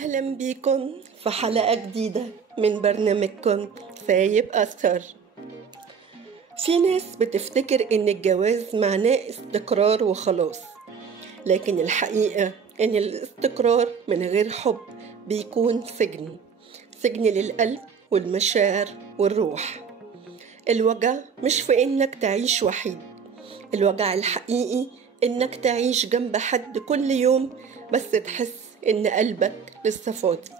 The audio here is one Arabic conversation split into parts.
أهلا بيكم في حلقة جديدة من برنامجكم سايب أثر. في ناس بتفتكر إن الجواز معناه استقرار وخلاص، لكن الحقيقة إن الاستقرار من غير حب بيكون سجن للقلب والمشاعر والروح. الوجع مش في إنك تعيش وحيد، الوجع الحقيقي إنك تعيش جنب حد كل يوم بس تحس إن قلبك لسه فاضي.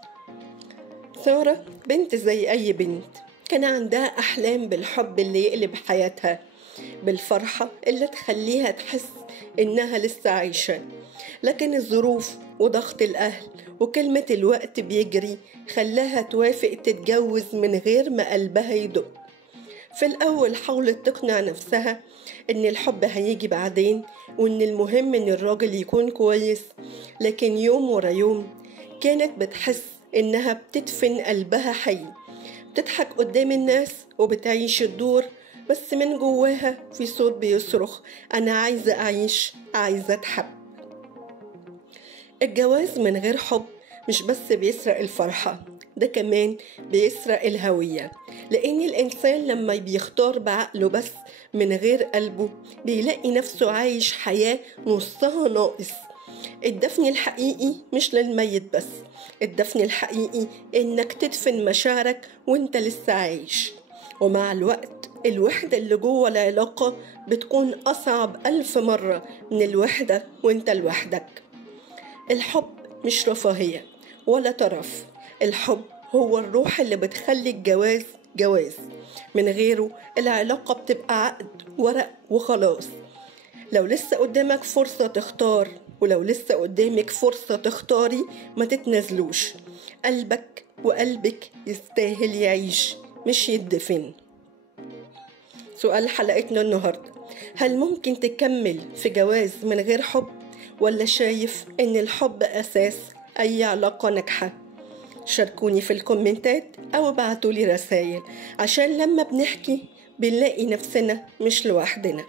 سارة بنت زي أي بنت كان عندها أحلام بالحب اللي يقلب حياتها، بالفرحة اللي تخليها تحس إنها لسه عايشة، لكن الظروف وضغط الأهل وكلمة الوقت بيجري خلاها توافق تتجوز من غير ما قلبها يدق. في الأول حاولت تقنع نفسها إن الحب هيجي بعدين وإن المهم إن الراجل يكون كويس، لكن يوم ورا يوم كانت بتحس إنها بتدفن قلبها حي، بتضحك قدام الناس وبتعيش الدور، بس من جواها في صوت بيصرخ أنا عايزة أعيش، عايزة أتحب. الجواز من غير حب مش بس بيسرق الفرحة، ده كمان بيسرق الهوية، لأن الإنسان لما بيختار بعقله بس من غير قلبه بيلاقي نفسه عايش حياة نصها ناقص. الدفن الحقيقي مش للميت بس، الدفن الحقيقي إنك تدفن مشاعرك وإنت لسه عايش. ومع الوقت الوحدة اللي جوه العلاقة بتكون أصعب 1000 مرة من الوحدة وإنت لوحدك. الحب مش رفاهية ولا طرف، الحب هو الروح اللي بتخلي الجواز جواز، من غيره العلاقة بتبقى عقد ورق وخلاص. لو لسه قدامك فرصة تختار، ولو لسه قدامك فرصة تختاري، ما تتنازلوش. قلبك وقلبك يستاهل يعيش مش يدفن. سؤال حلقتنا النهاردة: هل ممكن تكمل في جواز من غير حب، ولا شايف ان الحب اساس اي علاقة ناجحة؟ شاركوني في الكومنتات او ابعتولي رسائل، عشان لما بنحكي بنلاقي نفسنا مش لوحدنا.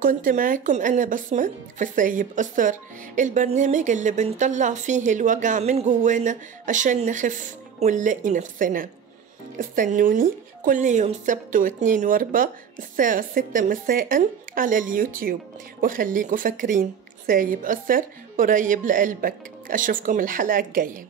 كنت معاكم أنا بسمة في سايب أثر، البرنامج اللي بنطلع فيه الوجع من جوانا عشان نخف ونلاقي نفسنا. استنوني كل يوم سبت واثنين واربع الساعة 6 مساء على اليوتيوب، وخليكوا فاكرين سايب أثر قريب لقلبك. أشوفكم الحلقة الجاية.